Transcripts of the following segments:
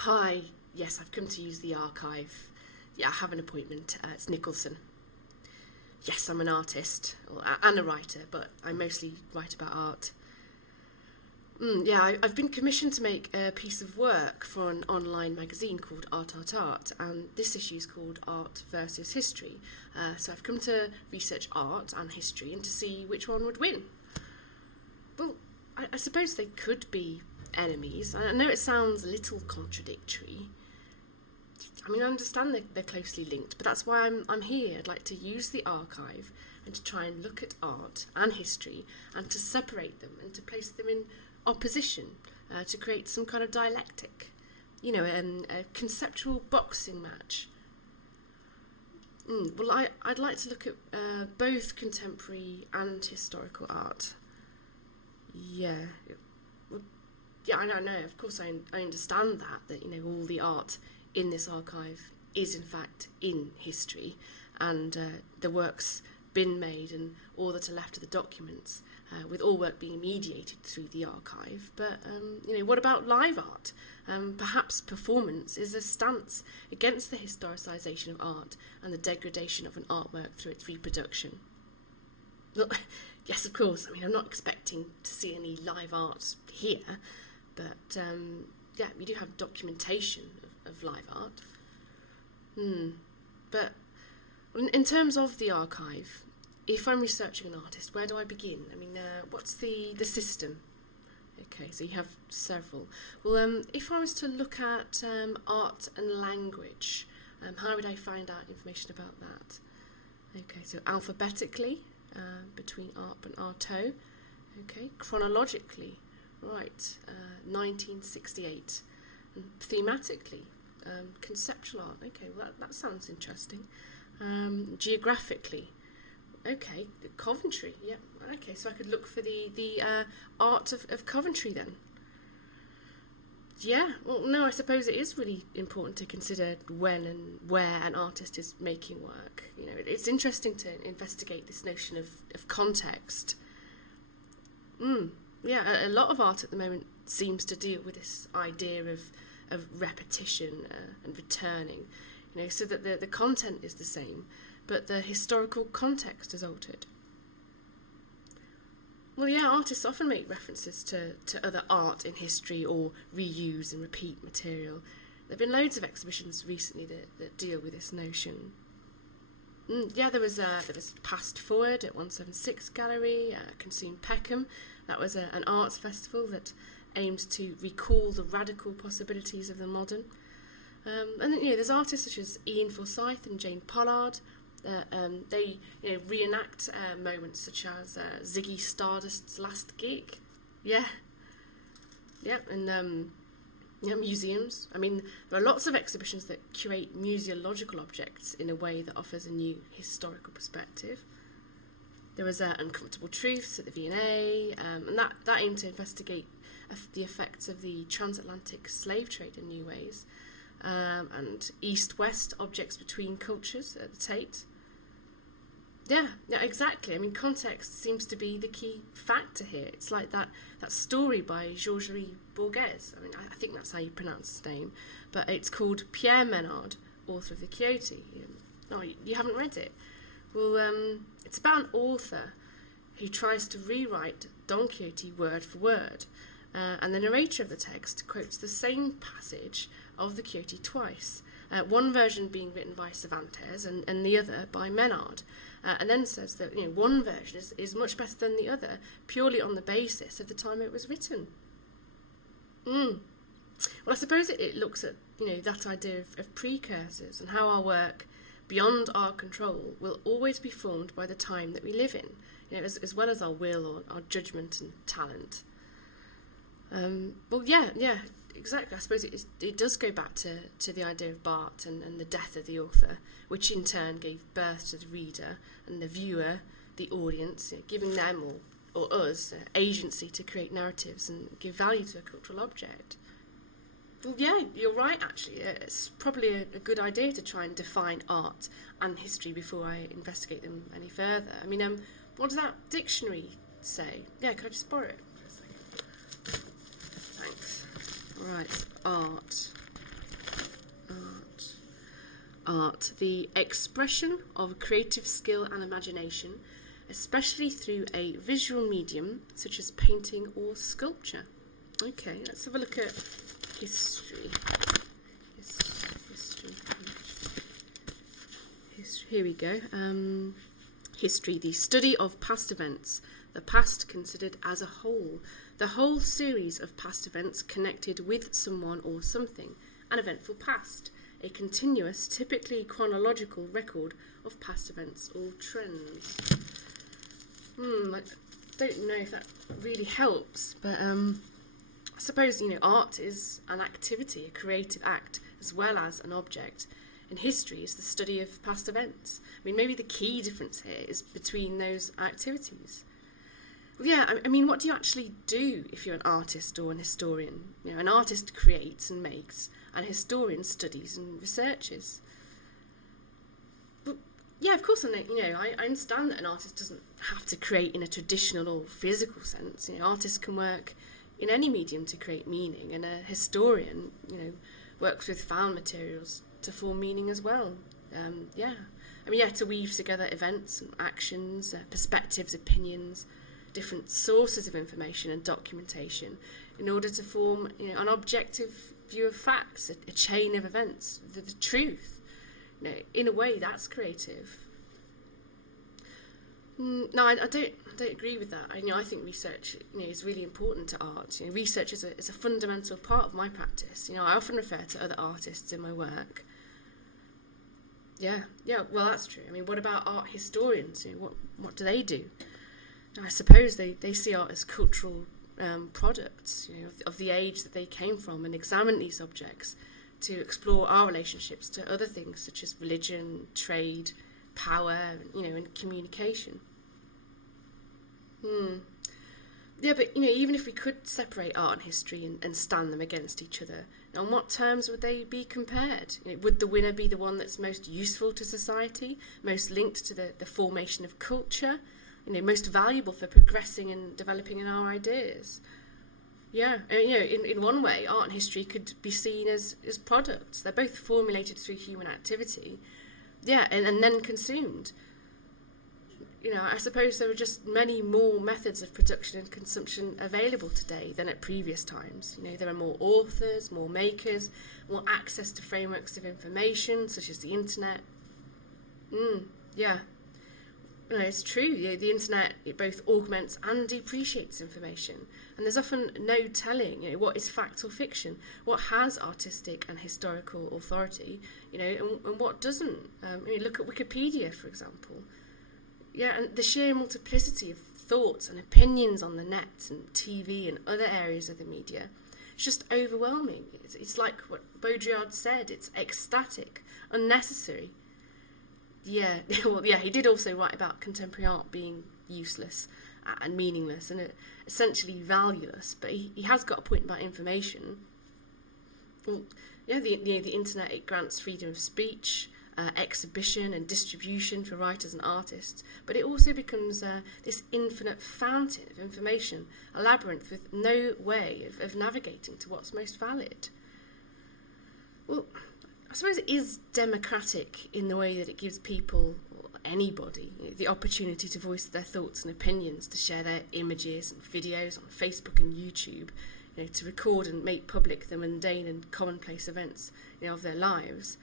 Hi, yes, I've come to use the archive. Yeah, I have an appointment. It's Nicholson. Yes, I'm an artist and a writer, but I mostly write about art. I've been commissioned to make a piece of work for an online magazine called Art, and this issue is called Art versus History. So I've come to research art and history and to see which one would win. Well, I suppose they could be enemies. I know it sounds a little contradictory. I mean, I understand they're closely linked, but that's why I'm here. I'd like to use the archive and to try and look at art and history and to separate them and to place them in opposition, to create some kind of dialectic, a conceptual boxing match. I'd like to look at both contemporary and historical art. Yeah, yeah, I know. Of course, I understand that all the art in this archive is in fact in history, and the work's been made, and all that are left are the documents, with all work being mediated through the archive. But what about live art? Perhaps performance is a stance against the historicisation of art and the degradation of an artwork through its reproduction. Well, yes, of course. I mean, I'm not expecting to see any live art here, but we do have documentation of live art. But in terms of the archive, if I'm researching an artist, where do I begin? I mean, what's the system? Okay, so you have several. Well, if I was to look at art and language, how would I find out information about that? Okay, so alphabetically, between ARP and ARTO. Okay, chronologically, right, 1968. And thematically, conceptual art. Okay, well that sounds interesting. Geographically, okay, Coventry. Yeah, okay, so I could look for the art of Coventry then. Yeah, well, no, I suppose it is really important to consider when and where an artist is making work. It's interesting to investigate this notion of context. Yeah, a lot of art at the moment seems to deal with this idea of repetition and returning, so that the content is the same, but the historical context is altered. Well, yeah, artists often make references to other art in history or reuse and repeat material. There have been loads of exhibitions recently that deal with this notion. There was Past Forward at 176 Gallery, Consume Peckham. That was an arts festival that aimed to recall the radical possibilities of the modern. And then, there's artists such as Ian Forsyth and Jane Pollard. They reenact moments such as Ziggy Stardust's last gig. And museums. I mean, there are lots of exhibitions that curate museological objects in a way that offers a new historical perspective. There was Uncomfortable Truths at the V&A, and that aimed to investigate the effects of the transatlantic slave trade in new ways. And East-West Objects Between Cultures at the Tate. Yeah, exactly. I mean, context seems to be the key factor here. It's like that story by Georges-Louis Borges. I mean, I think that's how you pronounce his name. But it's called Pierre Menard, author of The Quixote. No, you haven't read it? Well, it's about an author who tries to rewrite Don Quixote word for word. And the narrator of the text quotes the same passage of the Quixote twice. One version being written by Cervantes and the other by Menard. And then says that one version is much better than the other, purely on the basis of the time it was written. Well, I suppose it looks at that idea of precursors and how our work, beyond our control, will always be formed by the time that we live in, as well as our will or our judgment and talent. Exactly. I suppose it does go back to the idea of Barthes and the death of the author, which in turn gave birth to the reader and the viewer, the audience, giving them or us agency to create narratives and give value to a cultural object. Well, yeah, you're right, actually. It's probably a good idea to try and define art and history before I investigate them any further. I mean, what does that dictionary say? Yeah, could I just borrow it? Thanks. Right, art. art, the expression of creative skill and imagination, especially through a visual medium such as painting or sculpture. Okay, let's have a look at history. Here we go. History, the study of past events, the past considered as a whole, the whole series of past events connected with someone or something, an eventful past, a continuous, typically chronological record of past events or trends. I don't know if that really helps, but I suppose, art is an activity, a creative act, as well as an object. And history is the study of past events. I mean, maybe the key difference here is between those activities. Well, yeah, I mean, what do you actually do if you're an artist or an historian? An artist creates and makes, and a historian studies and researches. Well, yeah, of course, I understand that an artist doesn't have to create in a traditional or physical sense. Artists can work in any medium to create meaning, and a historian, works with found materials to form meaning as well. To weave together events and actions, perspectives, opinions, different sources of information and documentation in order to form an objective view of facts, a chain of events, the truth. In a way, that's creative. No, I don't agree with that. I think research, is really important to art. Research is a fundamental part of my practice. I often refer to other artists in my work. Yeah, well, that's true. I mean, what about art historians? What do they do? I suppose they see art as cultural products, of the age that they came from, and examine these objects to explore our relationships to other things such as religion, trade, power, and communication. Yeah, but even if we could separate art and history and stand them against each other, on what terms would they be compared? Would the winner be the one that's most useful to society, most linked to the formation of culture, most valuable for progressing and developing in our ideas? Yeah, in one way, art and history could be seen as products. They're both formulated through human activity, and then consumed. I suppose there are just many more methods of production and consumption available today than at previous times. There are more authors, more makers, more access to frameworks of information, such as the internet. It's true. The internet, it both augments and depreciates information, and there's often no telling, what is fact or fiction, what has artistic and historical authority, and what doesn't. Look at Wikipedia, for example. Yeah, and the sheer multiplicity of thoughts and opinions on the net and TV and other areas of the media, it's just overwhelming. It's like what Baudrillard said, it's ecstatic, unnecessary. Yeah, he did also write about contemporary art being useless and meaningless and essentially valueless, but he has got a point about information. Well, the internet, it grants freedom of speech, exhibition and distribution for writers and artists, but it also becomes this infinite fountain of information, a labyrinth with no way of navigating to what's most valid. Well, I suppose it is democratic in the way that it gives people, or anybody, the opportunity to voice their thoughts and opinions, to share their images and videos on Facebook and YouTube, to record and make public the mundane and commonplace events of their lives.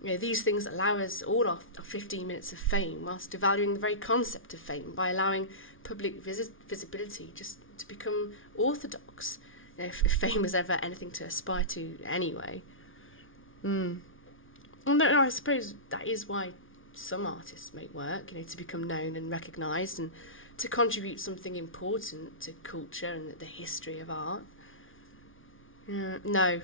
These things allow us all our 15 minutes of fame, whilst devaluing the very concept of fame by allowing public visibility just to become orthodox, if fame was ever anything to aspire to anyway. Well, no, I suppose that is why some artists make work, to become known and recognised and to contribute something important to culture and the history of art. No,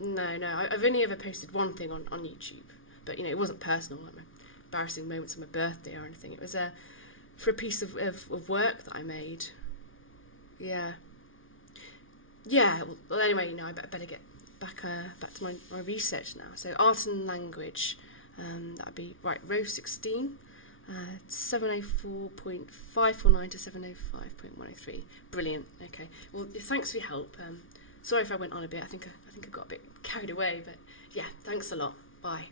I've only ever posted one thing on YouTube, but it wasn't personal, like my embarrassing moments on my birthday or anything. It was for a piece of work that I made. Yeah. Well, anyway, I better get back to my research now. So art and language, that'd be right. Row 16, 704.549 to 705.103. Brilliant. Okay. Well, thanks for your help. Sorry if I went on a bit. I think I got a bit carried away, but yeah, thanks a lot. Bye.